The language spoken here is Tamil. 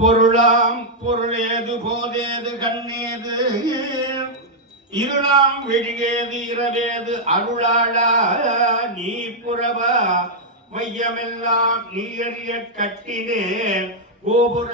பொருளாம் பொருளேது போதேது கண்ணேது இருளாம் விழிகேது இரவேது அருளாளா நீ புறவா வையமெல்லாம் நீ அறிய கட்டினே கோபுர